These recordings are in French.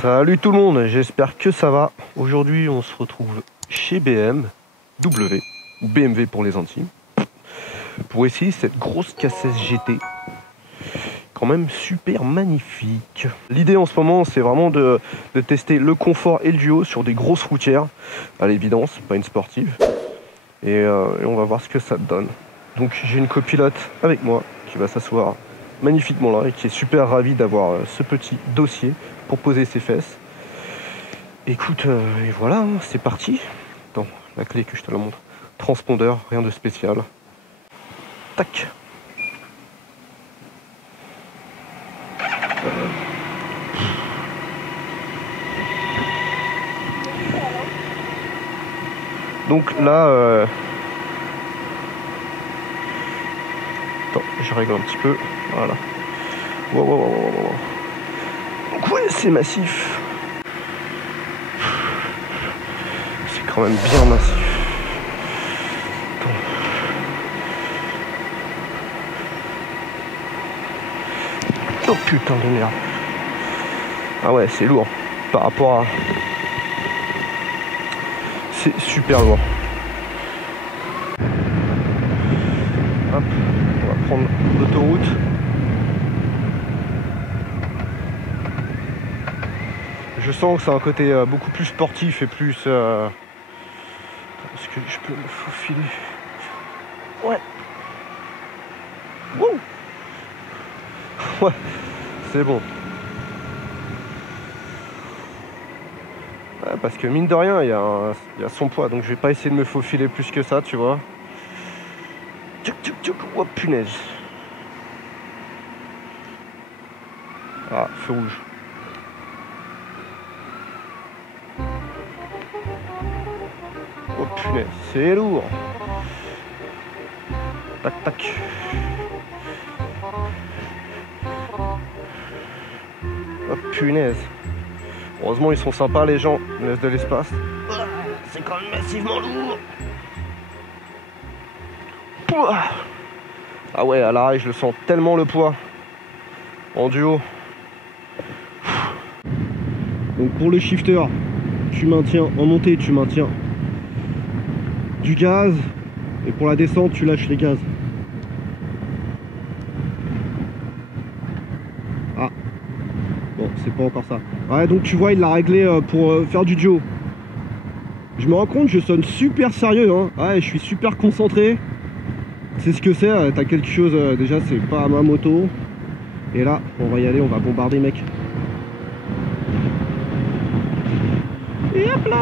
Salut tout le monde, j'espère que ça va. Aujourd'hui on se retrouve chez BMW, ou BMW pour les intimes, pour essayer cette grosse K16 GT, quand même super magnifique. L'idée en ce moment c'est vraiment de tester le confort et le duo sur des grosses routières, à l'évidence, pas une sportive, et on va voir ce que ça donne. Donc j'ai une copilote avec moi qui va s'asseoir magnifiquement là et qui est super ravie d'avoir ce petit dossier pour poser ses fesses. Écoute, et voilà, c'est parti. Attends, la clé que je te la montre. Transpondeur, rien de spécial. Tac. Donc là, attends, je règle un petit peu. Voilà. Wow. Donc ouais, c'est massif. C'est quand même bien massif. Attends. Oh putain de merde. Ah ouais, c'est lourd. Par rapport à... C'est super lourd. Hop, on va prendre l'autoroute. Je sens que c'est un côté beaucoup plus sportif et plus... Est-ce que je peux me faufiler? Ouais. Wouh. Ouais, c'est bon. Ouais, parce que mine de rien, il y a son poids, donc je vais pas essayer de me faufiler plus que ça, tu vois. Tchouk. Oh punaise. Ah, feu rouge. Oh punaise, c'est lourd. Tac. Oh punaise. Heureusement ils sont sympas les gens, ils laissent de l'espace. C'est quand même massivement lourd. Ah ouais, à l'arrêt je le sens tellement le poids. En duo. Donc pour le shifter, tu maintiens en montée, tu maintiens du gaz, et pour la descente tu lâches les gaz. Ah bon, c'est pas encore ça. Ouais, donc tu vois il l'a réglé pour faire du duo. Je me rends compte, je sonne super sérieux hein. Ouais, je suis super concentré. C'est ce que c'est, t'as quelque chose, déjà c'est pas ma moto. Et là, on va y aller, on va bombarder mec. Et hop là.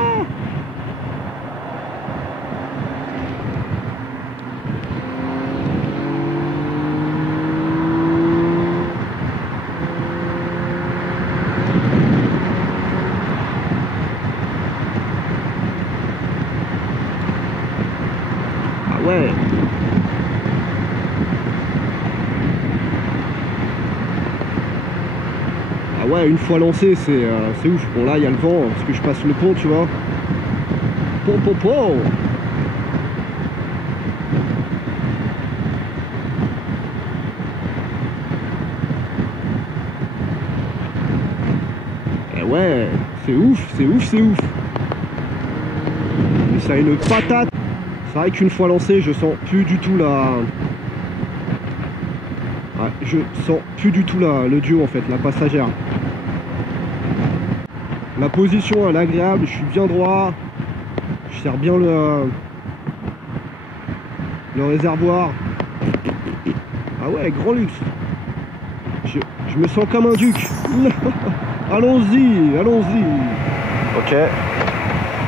Ah ouais. Ah ouais, une fois lancé, c'est ouf. Bon là, il y a le vent, parce que je passe le pont, tu vois. Pont. Et ouais, c'est ouf. Et ça a une patate. C'est vrai qu'une fois lancé, je sens plus du tout la... Ouais, je sens plus du tout le duo en fait, la passagère. La position elle est agréable, je suis bien droit. Je serre bien le réservoir. Ah ouais, grand luxe. Je me sens comme un duc. Allons-y. Ok.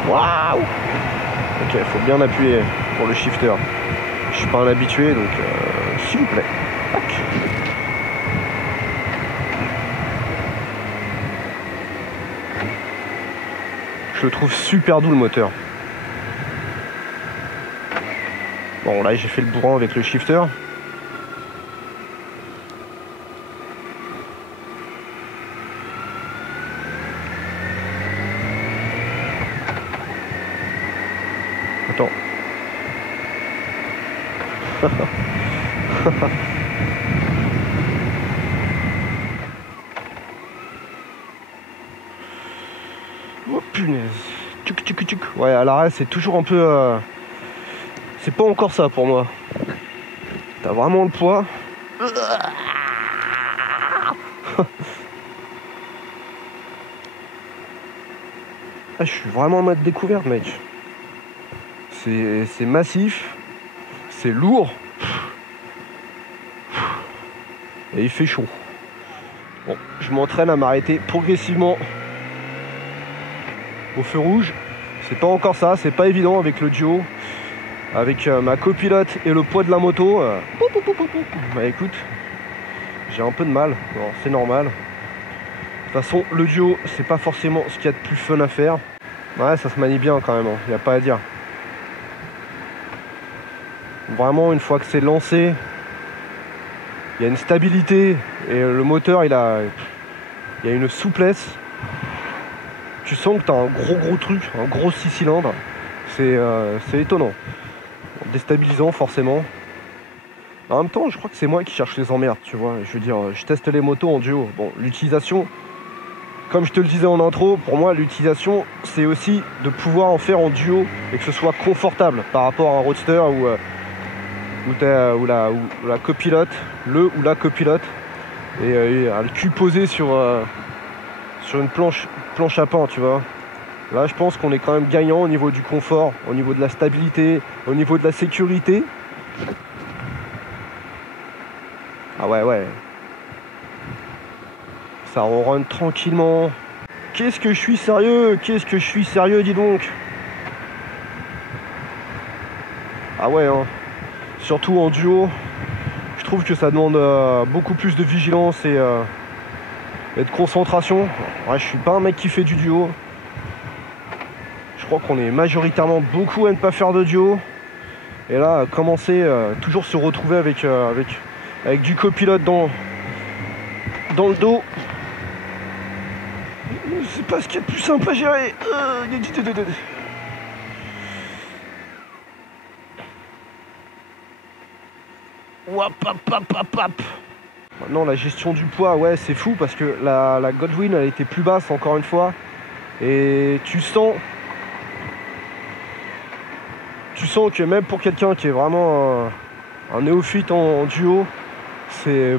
Waouh. Ok, faut bien appuyer pour le shifter. Je suis pas un habitué, donc s'il vous plaît. Tac. Je le trouve super doux le moteur. Bon là j'ai fait le bourrin avec le shifter. Attends. Oh punaise. Ouais, à l'arrêt, c'est toujours un peu... C'est pas encore ça pour moi. T'as vraiment le poids. Ah, je suis vraiment en mode découverte, mec. C'est massif. C'est lourd. Et il fait chaud. Bon, je m'entraîne à m'arrêter progressivement au feu rouge. C'est pas encore ça, c'est pas évident avec le duo. Avec ma copilote et le poids de la moto. Bah écoute, j'ai un peu de mal. Bon, c'est normal. De toute façon, le duo, c'est pas forcément ce qu'il y a de plus fun à faire. Ouais, ça se manie bien quand même, il n'y a pas à dire. Vraiment, une fois que c'est lancé, il y a une stabilité et le moteur, il y a une souplesse. Tu sens que tu as un gros truc, un gros 6 cylindres. C'est étonnant. Déstabilisant forcément. En même temps, je crois que c'est moi qui cherche les emmerdes, tu vois. Je veux dire, je teste les motos en duo. Bon, l'utilisation, comme je te le disais en intro, pour moi, l'utilisation, c'est aussi de pouvoir en faire en duo et que ce soit confortable par rapport à un roadster où la copilote, le ou la copilote, et a le cul posé sur une planche à pain, tu vois. Là, je pense qu'on est quand même gagnant au niveau du confort, au niveau de la stabilité, au niveau de la sécurité. Ah ouais. Ça ronronne tranquillement. Qu'est-ce que je suis sérieux? Dis donc. Ah ouais, hein. Surtout en duo, je trouve que ça demande beaucoup plus de vigilance et de concentration. Ouais, je suis pas un mec qui fait du duo. Je crois qu'on est majoritairement beaucoup à ne pas faire de duo. Et là, commencer, toujours se retrouver avec du copilote dans le dos. C'est pas ce qu'il y a de plus simple à gérer. Maintenant, la gestion du poids, ouais, c'est fou parce que la Goldwing, elle était plus basse encore une fois. Et tu sens que même pour quelqu'un qui est vraiment un néophyte en duo, c'est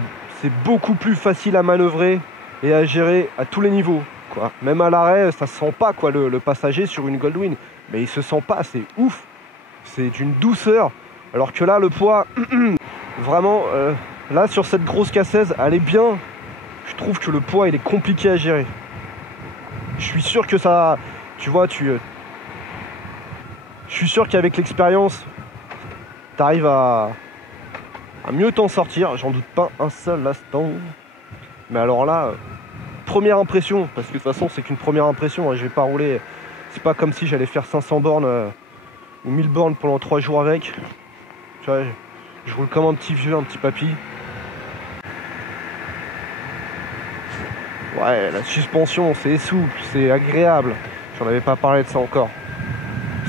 beaucoup plus facile à manœuvrer et à gérer à tous les niveaux, quoi. Même à l'arrêt, ça se sent pas, quoi, le passager sur une Goldwing. Mais il se sent pas, c'est ouf. C'est d'une douceur. Alors que là, le poids, vraiment, là, sur cette grosse K16, elle est bien. Je trouve que le poids, il est compliqué à gérer. Je suis sûr que ça... Tu vois, je suis sûr qu'avec l'expérience, t'arrives à mieux t'en sortir. J'en doute pas un seul instant. Mais alors là, première impression, parce que de toute façon, c'est qu'une première impression. Hein, je vais pas rouler... C'est pas comme si j'allais faire 500 bornes ou 1000 bornes pendant 3 jours avec. Tu vois, je roule comme un petit vieux, un petit papy. Ouais, la suspension, c'est souple, c'est agréable. J'en avais pas parlé de ça encore.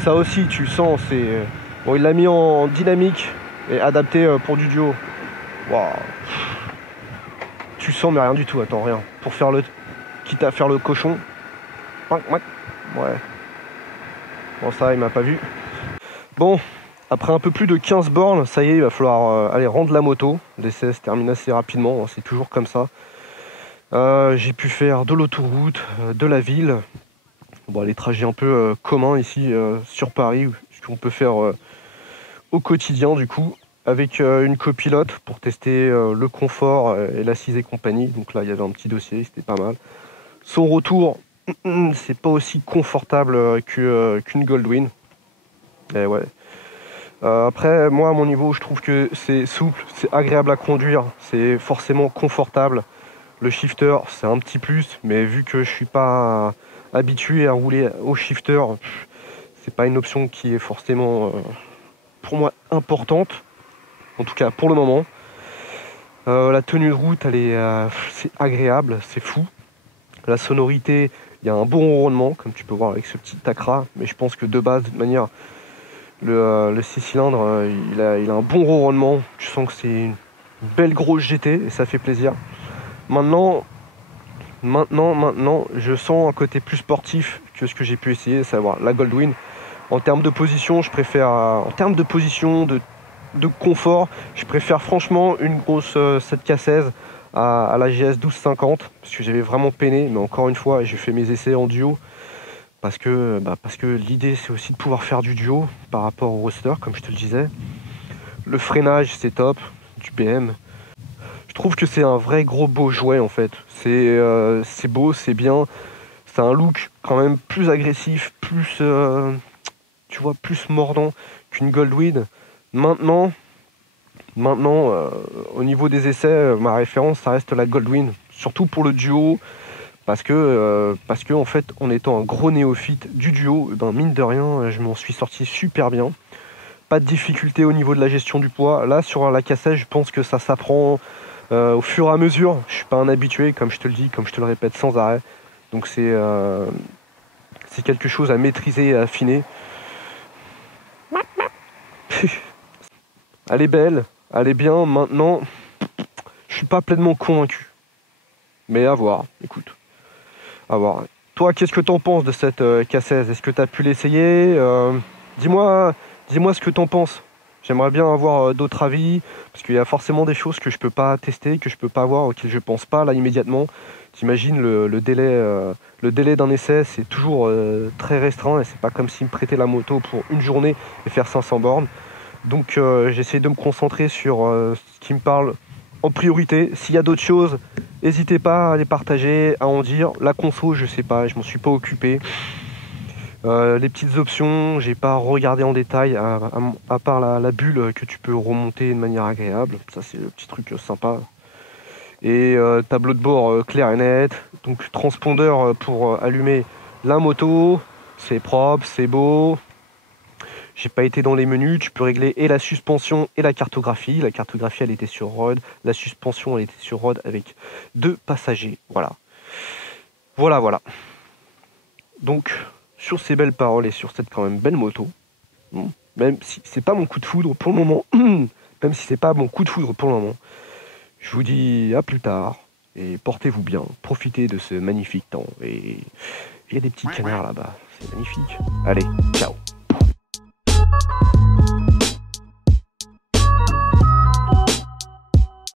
Ça aussi, tu sens, c'est... Bon, il l'a mis en dynamique et adapté pour du duo. Waouh. Tu sens, mais rien du tout, attends, rien. Pour faire le... Quitte à faire le cochon. Ouais. Bon, ça, il m'a pas vu. Bon, après un peu plus de 15 bornes, ça y est, il va falloir aller rendre la moto. L'essai se termine assez rapidement, hein, c'est toujours comme ça. J'ai pu faire de l'autoroute, de la ville. Bon, les trajets un peu communs ici sur Paris, ce qu'on peut faire au quotidien du coup, avec une copilote pour tester le confort et l'assise et compagnie. Donc là, il y avait un petit dossier, c'était pas mal. Son retour, c'est pas aussi confortable qu'une Goldwing. Et ouais. Après, moi, à mon niveau, je trouve que c'est souple, c'est agréable à conduire, c'est forcément confortable. Le shifter, c'est un petit plus, mais vu que je suis pas habitué à rouler au shifter, c'est pas une option qui est forcément pour moi importante, en tout cas pour le moment. La tenue de route, c'est agréable, c'est fou. La sonorité, il y a un bon ronronnement, comme tu peux voir avec ce petit Tacra, mais je pense que de base, de toute manière, le 6 cylindres, il a un bon ronronnement. Je sens que c'est une belle grosse GT et ça fait plaisir. Maintenant, je sens un côté plus sportif que ce que j'ai pu essayer, savoir la Goldwing. En termes de position, je préfère, en termes de position, de confort, je préfère franchement une grosse 7K16 à la GS 1250 parce que j'avais vraiment peiné, mais encore une fois, j'ai fait mes essais en duo parce que l'idée c'est aussi de pouvoir faire du duo par rapport au roster, comme je te le disais. Le freinage c'est top, du BM. Je trouve que c'est un vrai gros beau jouet en fait. C'est beau, c'est bien. C'est un look quand même plus agressif, plus tu vois, plus mordant qu'une Goldwing. Maintenant, au niveau des essais, ma référence, ça reste la Goldwing, surtout pour le duo, parce que en fait, en étant un gros néophyte du duo, ben, mine de rien, je m'en suis sorti super bien. Pas de difficulté au niveau de la gestion du poids. Là, sur la cassette, je pense que ça s'apprend au fur et à mesure. Je suis pas un habitué, comme je te le dis, comme je te le répète sans arrêt. Donc c'est quelque chose à maîtriser et à affiner. Elle est belle, elle est bien. Maintenant, je suis pas pleinement convaincu. Mais à voir, écoute. À voir. Toi, qu'est-ce que t'en penses de cette K16? Est-ce que t'as pu l'essayer? Dis-moi ce que t'en penses. J'aimerais bien avoir d'autres avis, parce qu'il y a forcément des choses que je peux pas tester, que je peux pas voir, auxquelles je pense pas là immédiatement. T'imagines le délai d'un essai, c'est toujours très restreint, et c'est pas comme s'il me prêtait la moto pour une journée et faire 500 bornes. Donc j'essaie de me concentrer sur ce qui me parle en priorité. S'il y a d'autres choses, n'hésitez pas à les partager, à en dire. La conso, je sais pas, je m'en suis pas occupé. Les petites options, j'ai pas regardé en détail, à part la bulle que tu peux remonter de manière agréable. Ça, c'est le petit truc sympa. Et tableau de bord clair et net. Donc transpondeur pour allumer la moto. C'est propre, c'est beau. J'ai pas été dans les menus, tu peux régler et la suspension et la cartographie. La cartographie, elle était sur road. La suspension, elle était sur road avec 2 passagers. Voilà. Voilà. Donc, sur ces belles paroles et sur cette quand même belle moto, même si c'est pas mon coup de foudre pour le moment, je vous dis à plus tard et portez-vous bien. Profitez de ce magnifique temps. Et il y a des petits canards là-bas. C'est magnifique. Allez, ciao.